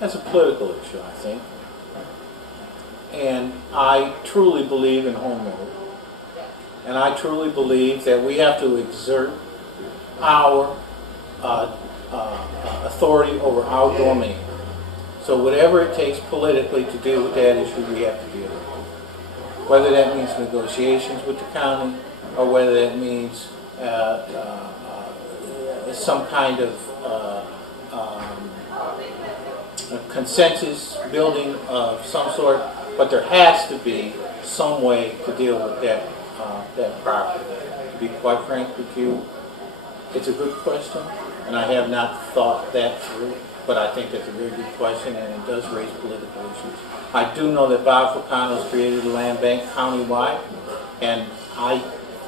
That's a political issue, I think. And I truly believe in home rule. And I truly believe that we have to exert our authority over our domain. So whatever it takes politically to deal with that issue, we have to deal with it. Whether that means negotiations with the county, or whether that means some kind of a consensus building of some sort, but there has to be some way to deal with that property. To be quite frank with you, it's a good question, and I have not thought that through, but I think it's a very good question, and it does raise political issues. I do know that Bob Fulcano's created a land bank countywide, and I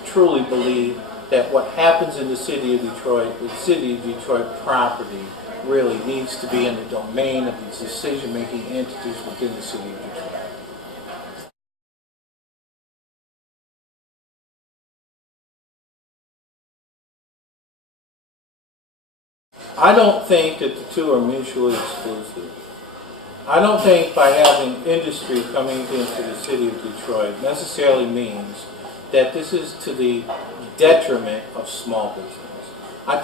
truly believe that what happens in the city of Detroit, the city of Detroit property, really needs to be in the domain of the decision-making entities within the city of Detroit. I don't think that the two are mutually exclusive. I don't think by having industry coming into the city of Detroit necessarily means that this is to the detriment of small business. I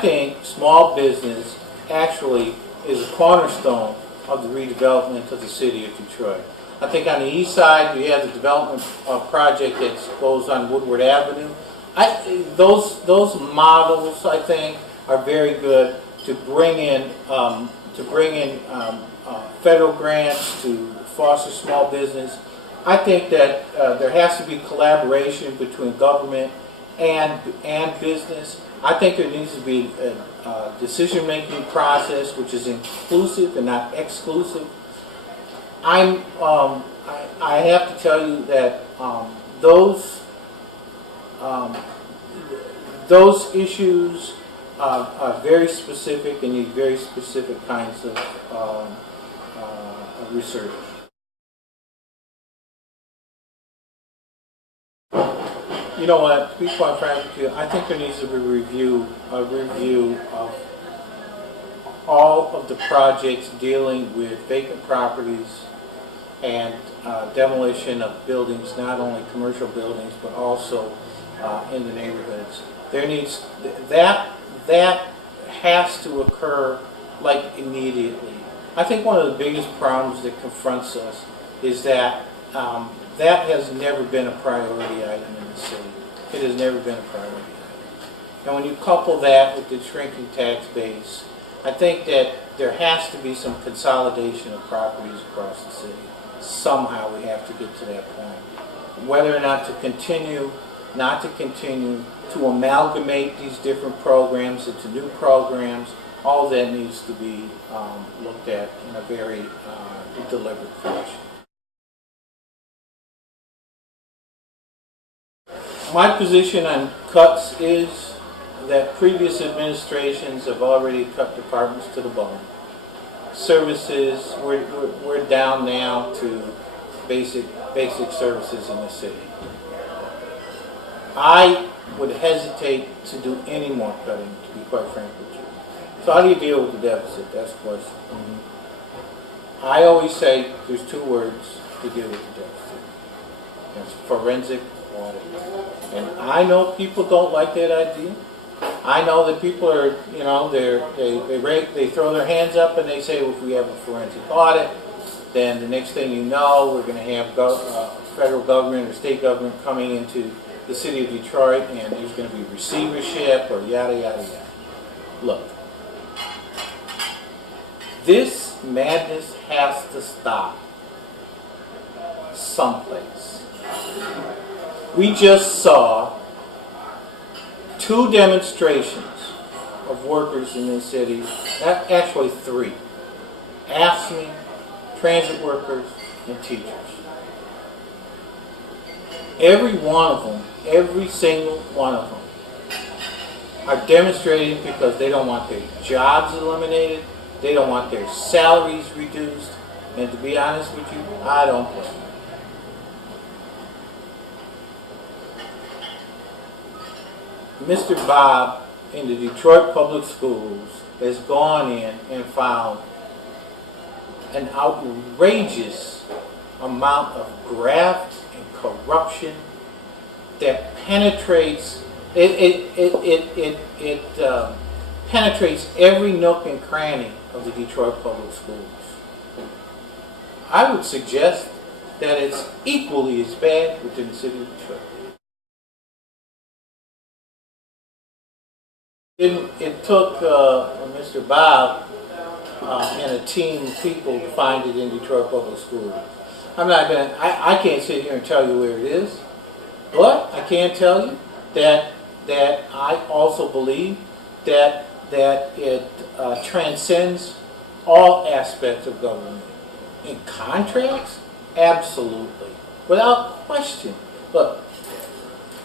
think small business actually is a cornerstone of the redevelopment of the city of Detroit. I think on the east side we have the development project that goes on Woodward Avenue. Those models, I think, are very good to bring in federal grants to foster small business. I think that there has to be collaboration between government and business. I think there needs to be a decision-making process which is inclusive and not exclusive. I have to tell you that those issues are very specific and need very specific kinds of research. You know what, to be quite frank with you, I think there needs to be a review of all of the projects dealing with vacant properties and demolition of buildings, not only commercial buildings, but also in the neighborhoods. That has to occur like immediately. I think one of the biggest problems that confronts us is that that has never been a priority item in the city. It has never been a priority item. And when you couple that with the shrinking tax base, I think that there has to be some consolidation of properties across the city. Somehow we have to get to that point. Whether or not to continue, not to continue, to amalgamate these different programs into new programs, all that needs to be looked at in a very deliberate fashion. My position on cuts is that previous administrations have already cut departments to the bone. Services, we're down now to basic services in the city. I would hesitate to do any more cutting, to be quite frank with you. So how do you deal with the deficit? That's the question. I always say there's two words to deal with the deficit. It's forensic audit. And I know people don't like that idea. I know that people are, they throw their hands up and they say, well, if we have a forensic audit, then the next thing you know, we're going to have federal government or state government coming into the city of Detroit, and there's going to be receivership or yada, yada, yada. Look, this madness has to stop someplace. We just saw 2 demonstrations of workers in this city, actually 3. AFSCME, transit workers, and teachers. Every one of them, every single one of them, are demonstrating because they don't want their jobs eliminated, they don't want their salaries reduced, and to be honest with you, I don't blame them. Mr. Bob in the Detroit Public Schools has gone in and found an outrageous amount of graft and corruption that penetrates penetrates every nook and cranny of the Detroit Public Schools. I would suggest that it's equally as bad within the city of Detroit. It took Mr. Bob and a team of people to find it in Detroit Public Schools. I can't sit here and tell you where it is, but I can tell you that I also believe that it transcends all aspects of government. In contracts, absolutely, without question. Look,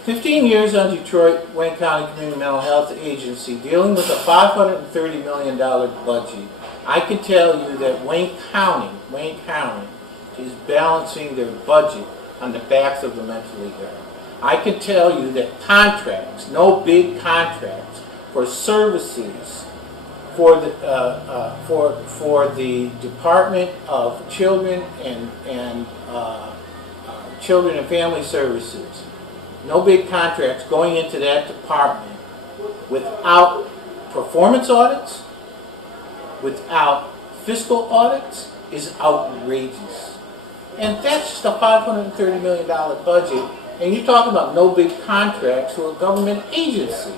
15 years on Detroit Wayne County Community Mental Health Agency dealing with a $530 million budget. I can tell you that Wayne County is balancing their budget on the backs of the mentally ill. I can tell you that contracts, no big contracts for services for the Department of Children and Children and Family Services, no big contracts going into that department without performance audits, without fiscal audits, is outrageous. And that's just a $530 million budget, and you're talking about no big contracts for a government agency.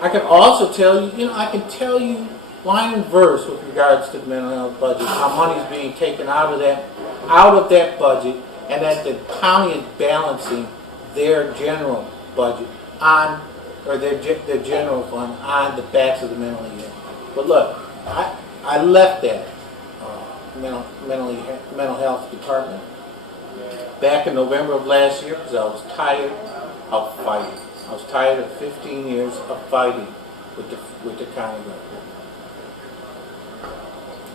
I can also tell you, I can tell you line and verse with regards to the mental health budget, how money is being taken out of that budget, and that the county is balancing their general budget on, or their general fund on the backs of the mentally ill. But look, I left that mental health department back in November of last year because I was tired of fighting. I was tired of 15 years of fighting with the county government.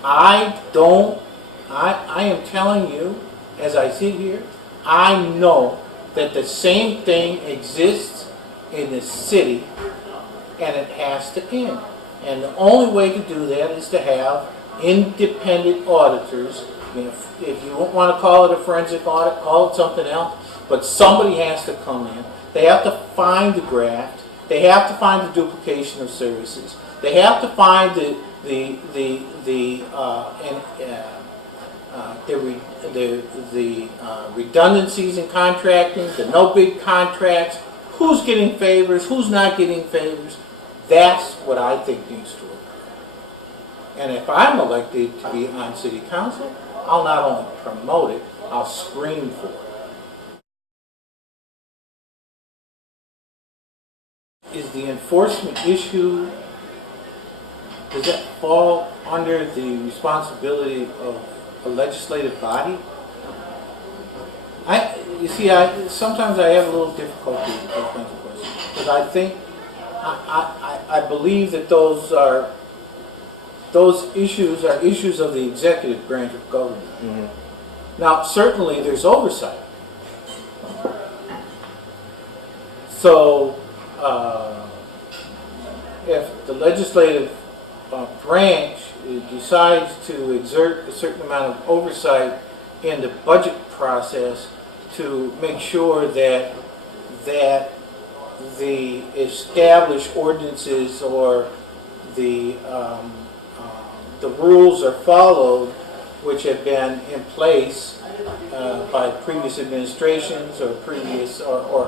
I am telling you, as I sit here, I know that the same thing exists in the city, and it has to end. And the only way to do that is to have independent auditors. If you don't want to call it a forensic audit, call it something else. But somebody has to come in. They have to find the graft. They have to find the duplication of services. They have to find the redundancies in contracting, the no big contracts, who's getting favors, who's not getting favors. That's what I think needs to occur. And if I'm elected to be on city council, I'll not only promote it, I'll scream for it. Is the enforcement issue, does that fall under the responsibility of a legislative body? Sometimes I have a little difficulty with those kinds of questions, because I believe that those issues are issues of the executive branch of government. Mm-hmm. Now, certainly there's oversight. So, if the legislative branch decides to exert a certain amount of oversight in the budget process to make sure that the established ordinances or the rules are followed, which have been in place by previous administrations or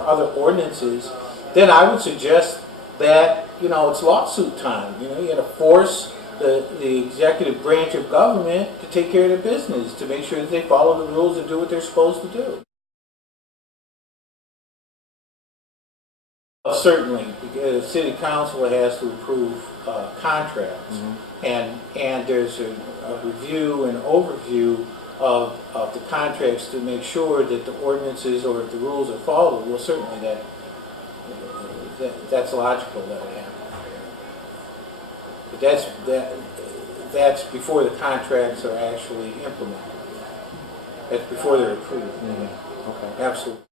other ordinances, then I would suggest that it's lawsuit time. You got to force the executive branch of government to take care of their business, to make sure that they follow the rules and do what they're supposed to do. Certainly, because the city council has to approve contracts, mm-hmm. and there's a review and overview of the contracts to make sure that the ordinances or the rules are followed. Well, certainly that's logical that it happen. But that's before the contracts are actually implemented. That's before they're approved. Mm-hmm. Okay. Absolutely.